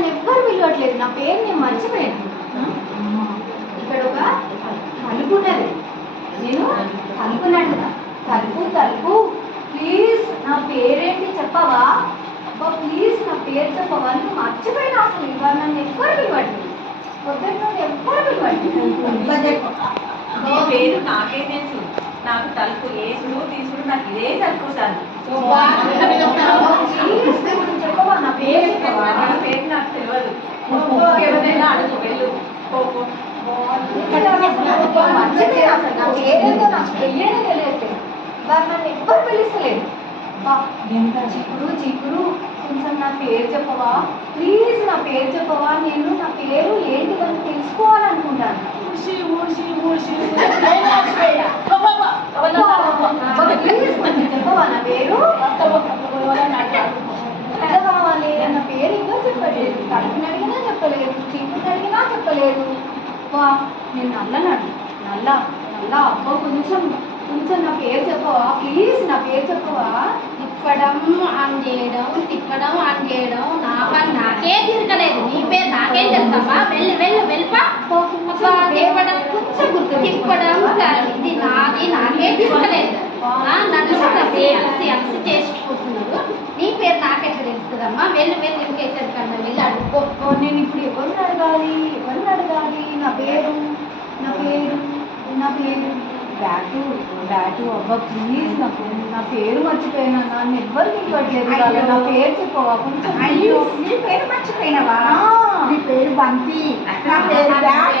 నా పేరు నేను మర్చిపోయాను. ఇక్కడ ఒక తలుపు ఉన్నది. నేను తలుపున్నాడు కదా తలుపు తలుపు. ప్లీజ్ నా పేరేంటి చెప్పవా? అబ్బా ప్లీజ్ నా పేరు చెప్పవా? నువ్వు మర్చిపోయినా అసలు ఇవాళ నన్ను ఎవ్వరు పిలవండి పొద్దున్న ఎవ్వరు నీ పేరు నాకే తెలుసు. నాకు తలుపు వేసుడు తీసుడు నాకు ఇదే సరిపోతాను ప్లీజ్ నువ్వు చెప్పవా నా పేరు చెప్పవా నా పేరు నాకు తెలియదు ఎవరైనా అడుగు వెళ్ళు పో, పో. అసలు నా పేరేంటో నాకు తెలియట్లేదు నన్ను ఎవ్వరు పిలుస్తలేదు చిక్కుడు చిక్కుడు కొంచెం నా పేరు చెప్పవా ప్లీజ్ నా పేరు చెప్పవా నేను నా పేరు ఏంటి కొంచెం తెలుసుకోవాలనుకుంటాను అబ్బా, ప్లీజ్ కొంచెం చెప్పవా నా పేరు ఎట్లా కావాలి నా పేరు ఇంకా చెప్పలేదు తలుపుని అడిగినా చెప్పలేదు చిక్కుని అడిగినా చెప్పలేదు అబ్బా నేను నల్లనాడు. నల్ల నల్ల. అబ్బో కొంచెం కొంచెం నా పేరు చెప్పవా? ప్లీజ్ నా పేరు చెప్పవా? తిప్పడం ఆన్ చేయడం తిప్పడం ఆన్ చేయడం. నా పని నాకే తిరగలేదు నీ పేరు నాకేం తెలుసమ్మా? వెళ్ళి వెళ్ళి వెళ్ళిపా. తిప్పడం కొంచెం గుర్తు. తిప్పడం ఇది నాది నాకే తిరగలేదు నన్ను అలసి అలసి చేసుకుంటున్నారు నీ పేరు నాకెక్కడ తెలుస్తుందమ్మా. వెళ్ళి వెళ్ళి ఇంకెక్కడికన్నా వెళ్ళి అడుగు నేను ఇప్పుడు ఎవరు నా పేరు నా పేరు నా పేరు. బ్యాటు బ్యాటు అబ్బా ప్లీజ్ నా పేరు నా పేరు మర్చిపోయినా నన్ను ఎవ్వరికి ఇవ్వట్లేదు ఇవాళ. నా పేరు చెప్పవా? కొంచెం అయ్యో నీ పేరు మర్చిపోయినవా. నీ పేరు బంతి. నా పేరు బ్యాట్